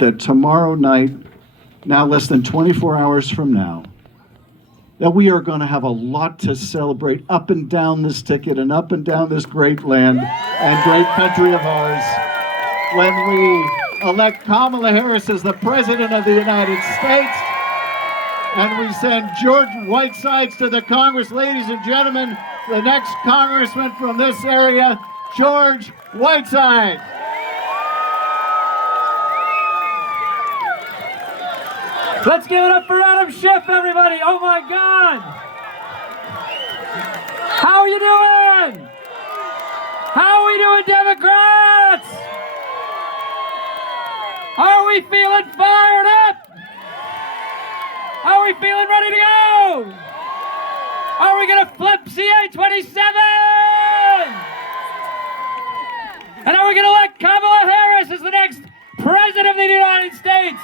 that tomorrow night, now less than 24 hours from now, that we are going to have a lot to celebrate up and down this ticket and up and down this great land and great country of ours when we elect Kamala Harris as the President of the United States and we send George Whitesides to the Congress. Ladies and gentlemen, the next congressman from this area, George Whitesides. Let's give it up for Adam Schiff, everybody. Oh my God. How are you doing? How are we doing, Democrats? Are we feeling fired up? Are we feeling ready to go? Are we gonna flip CA-27? And are we gonna elect Kamala Harris as the next President of the United States?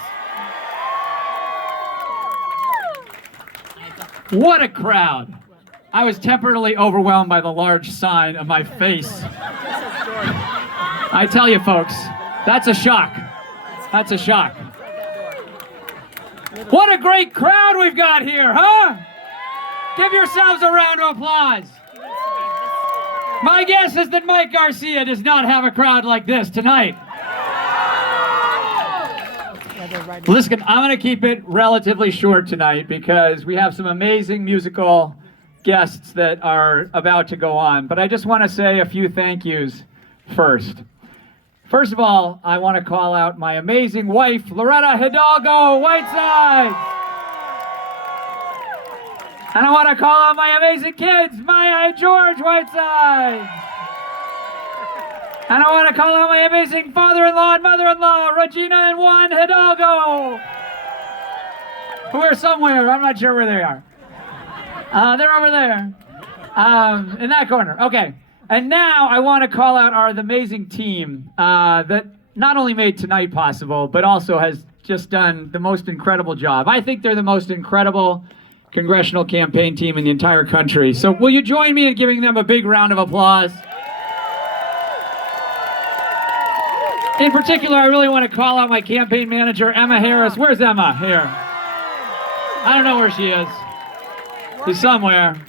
What a crowd. I was temporarily overwhelmed by the large sign of my face. I tell you folks, that's a shock. That's a shock. What a great crowd we've got here, huh? Give yourselves a round of applause. My guess is that Mike Garcia does not have a crowd like this tonight. Listen, I'm going to keep it relatively short tonight because we have some amazing musical guests that are about to go on. But I just want to say a few thank yous first. First of all, I want to call out my amazing wife, Loretta Hidalgo Whitesides. And I want to call out my amazing kids, Maya and George Whitesides. And I want to call out my amazing father-in-law and mother-in-law, Regina and Juan Hidalgo, who are somewhere. I'm not sure where they are. They're over there, in that corner. Okay. And now I want to call out the amazing team that not only made tonight possible, but also has just done the most incredible job. I think they're the most incredible congressional campaign team in the entire country. So will you join me in giving them a big round of applause? In particular, I really want to call out my campaign manager, Emma Harris. Where's Emma? Here. I don't know where she is. She's somewhere.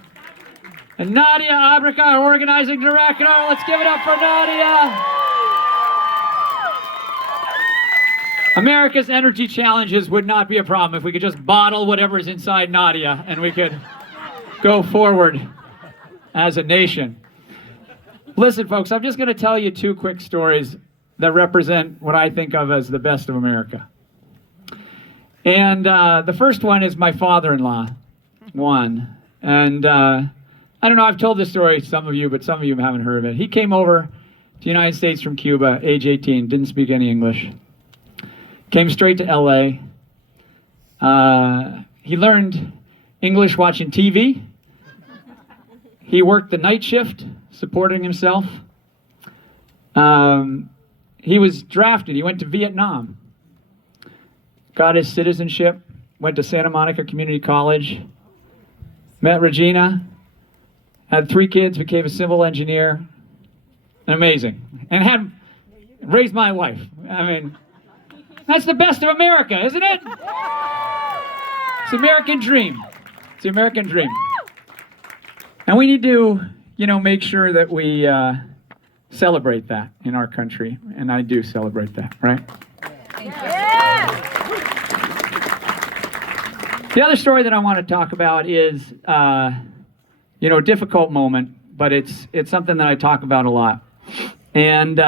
And Nadia Abrica, our organizing director. Let's give it up for Nadia. America's energy challenges would not be a problem if we could just bottle whatever's inside Nadia and we could go forward as a nation. Listen, folks, I'm just going to tell you two quick stories that represent what I think of as the best of America. And the first one is my father-in-law, Juan. And I don't know, I've told this story to some of you, but some of you haven't heard of it. He came over to the United States from Cuba, age 18, didn't speak any English. Came straight to LA. He learned English watching TV. He worked the night shift, supporting himself. He was drafted. He went to Vietnam. Got his citizenship. Went to Santa Monica Community College. Met Regina. Had 3 kids. Became a civil engineer. Amazing. And had raised my wife. I mean, that's the best of America, isn't it? It's the American dream. It's the American dream. And we need to, make sure that we celebrate that in our country, and I do celebrate that, right? Yeah. The other story that I want to talk about is, a difficult moment, but it's something that I talk about a lot. And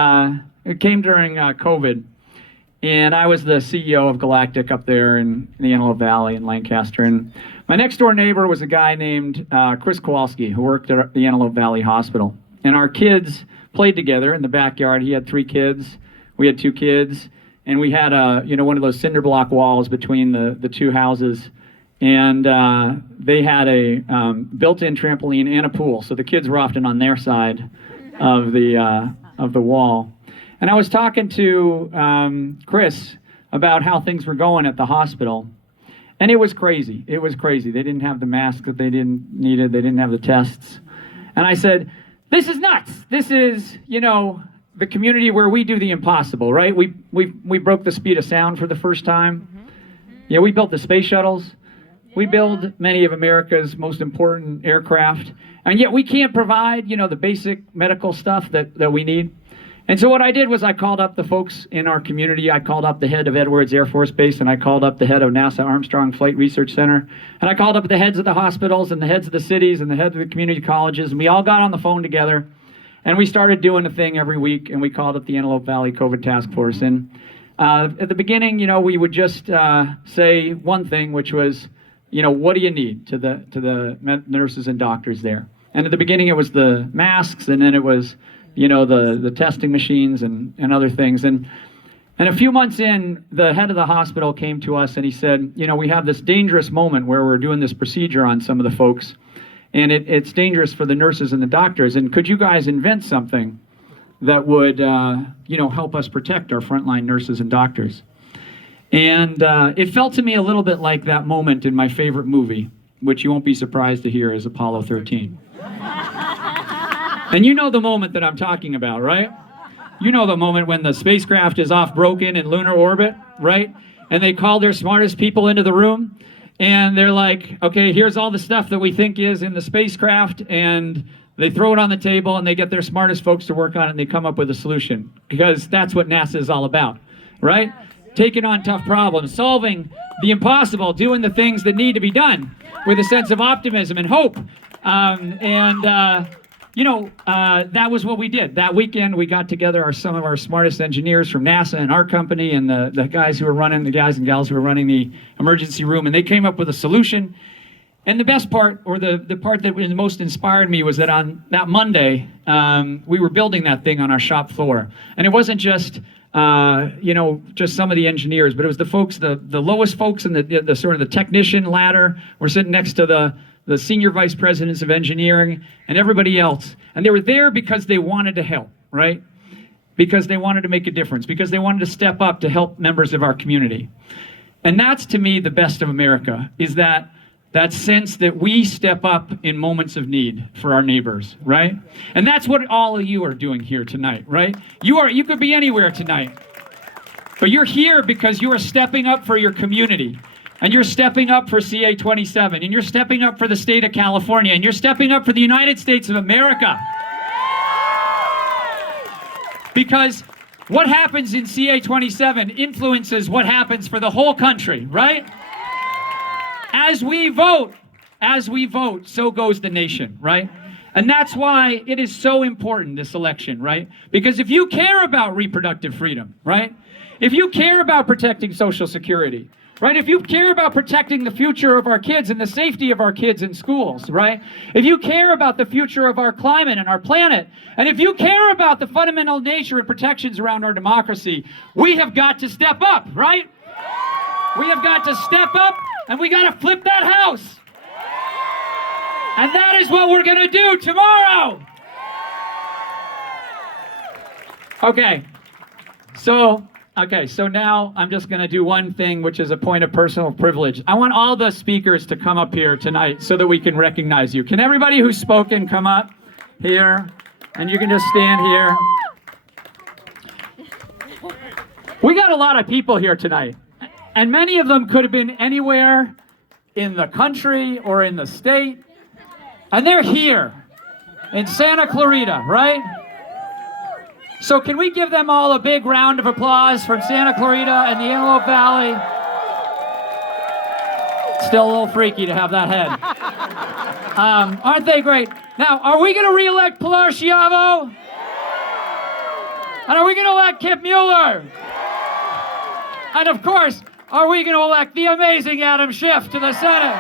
it came during COVID, and I was the CEO of Galactic up there in the Antelope Valley in Lancaster, and my next door neighbor was a guy named Chris Kowalski, who worked at the Antelope Valley Hospital, and our kids played together in the backyard. He had 3 kids. We had 2 kids. And we had one of those cinder block walls between the 2 houses. And they had a built-in trampoline and a pool. So the kids were often on their side of the wall. And I was talking to Chris about how things were going at the hospital. And it was crazy. It was crazy. They didn't have the masks that they needed. They didn't have the tests. And I said, this is nuts. This is, the community where we do the impossible, right? We broke the speed of sound for the first time. Yeah, we built the space shuttles. We build many of America's most important aircraft, and yet we can't provide, the basic medical stuff that we need. And so what I did was I called up the folks in our community. I called up the head of Edwards Air Force Base, and I called up the head of NASA Armstrong Flight Research Center, and I called up the heads of the hospitals and the heads of the cities and the heads of the community colleges, and we all got on the phone together, and we started doing a thing every week, and we called it the Antelope Valley COVID Task Force. And at the beginning, we would just say one thing, which was, what do you need to the nurses and doctors there? And at the beginning, it was the masks, and then it was, the testing machines and other things. And a few months in, the head of the hospital came to us and he said, we have this dangerous moment where we're doing this procedure on some of the folks, and it's dangerous for the nurses and the doctors. And could you guys invent something that would, help us protect our frontline nurses and doctors? And it felt to me a little bit like that moment in my favorite movie, which you won't be surprised to hear is Apollo 13. And you know the moment that I'm talking about, right? You know the moment when the spacecraft is off broken in lunar orbit, right? And they call their smartest people into the room, and they're like, okay, here's all the stuff that we think is in the spacecraft, and they throw it on the table, and they get their smartest folks to work on it, and they come up with a solution, because that's what NASA is all about, right? Taking on tough problems, solving the impossible, doing the things that need to be done with a sense of optimism and hope. That was what we did. That weekend, we got together some of our smartest engineers from NASA and our company, and the guys and gals who were running the emergency room, and they came up with a solution. And the best part, or the part that most inspired me, was that on that Monday, we were building that thing on our shop floor. And it wasn't just just some of the engineers, but it was the folks, the lowest folks in the sort of the technician ladder were sitting next to the senior vice presidents of engineering and everybody else. And they were there because they wanted to help, right? Because they wanted to make a difference, because they wanted to step up to help members of our community. And that's, to me, the best of America, is that sense that we step up in moments of need for our neighbors, right? And that's what all of you are doing here tonight, right? You could be anywhere tonight, but you're here because you are stepping up for your community, and you're stepping up for CA27, and you're stepping up for the state of California, and you're stepping up for the United States of America. Because what happens in CA27 influences what happens for the whole country, right? As we vote, so goes the nation, right? And that's why it is so important, this election, right? Because if you care about reproductive freedom, right? If you care about protecting Social Security, right? If you care about protecting the future of our kids and the safety of our kids in schools, right? If you care about the future of our climate and our planet, and if you care about the fundamental nature and protections around our democracy, we have got to step up, right? We have got to step up, and we got to flip that house. And that is what we're going to do tomorrow. Okay, so now I'm just going to do one thing, which is a point of personal privilege. I want all the speakers to come up here tonight so that we can recognize you. Can everybody who's spoken come up here? And you can just stand here. We got a lot of people here tonight, and many of them could have been anywhere in the country or in the state, and they're here in Santa Clarita, right? So can we give them all a big round of applause from Santa Clarita and the Antelope Valley? Still a little freaky to have that head. Aren't they great? Now, are we going to re-elect Pilar Schiavo? And are we going to elect Kip Mueller? And of course, are we going to elect the amazing Adam Schiff to the Senate?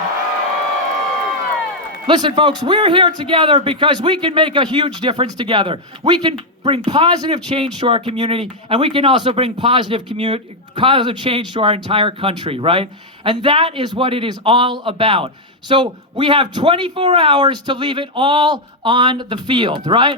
Listen, folks, we're here together because we can make a huge difference together. We can bring positive change to our community, and we can also bring positive change to our entire country, right? And that is what it is all about. So we have 24 hours to leave it all on the field, right?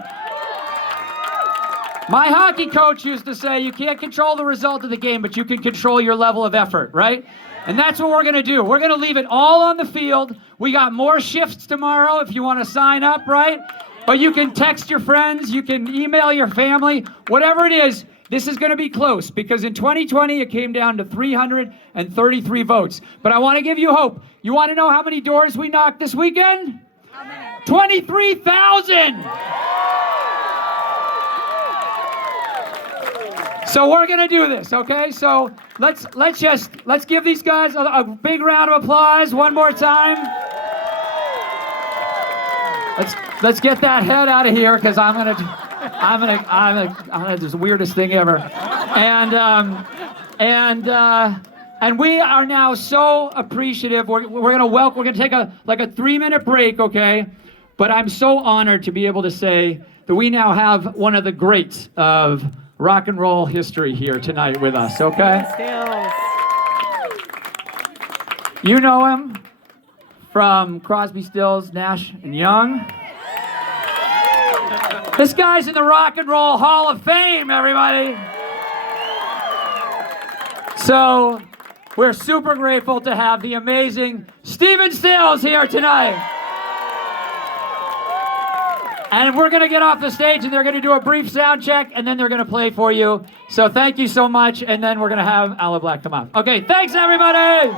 My hockey coach used to say, you can't control the result of the game, but you can control your level of effort, right? And that's what we're going to do. We're going to leave it all on the field. We got more shifts tomorrow if you want to sign up, right? But you can text your friends, you can email your family, whatever it is. This is going to be close because in 2020 it came down to 333 votes. But I want to give you hope. You want to know how many doors we knocked this weekend? 23,000. So we're gonna do this, okay? So let's give these guys a big round of applause one more time. Let's get that head out of here because I'm gonna this is the weirdest thing ever. And we are now so appreciative. We're gonna take a 3-minute break, okay? But I'm so honored to be able to say that we now have one of the greats of rock and roll history here tonight with us, okay? You know him from Crosby, Stills, Nash and Young. This guy's in the Rock and Roll Hall of Fame, everybody. So we're super grateful to have the amazing Stephen Stills here tonight. And we're going to get off the stage and they're going to do a brief sound check and then they're going to play for you. So thank you so much. And then we're going to have Aloe Black come up. Okay, thanks everybody.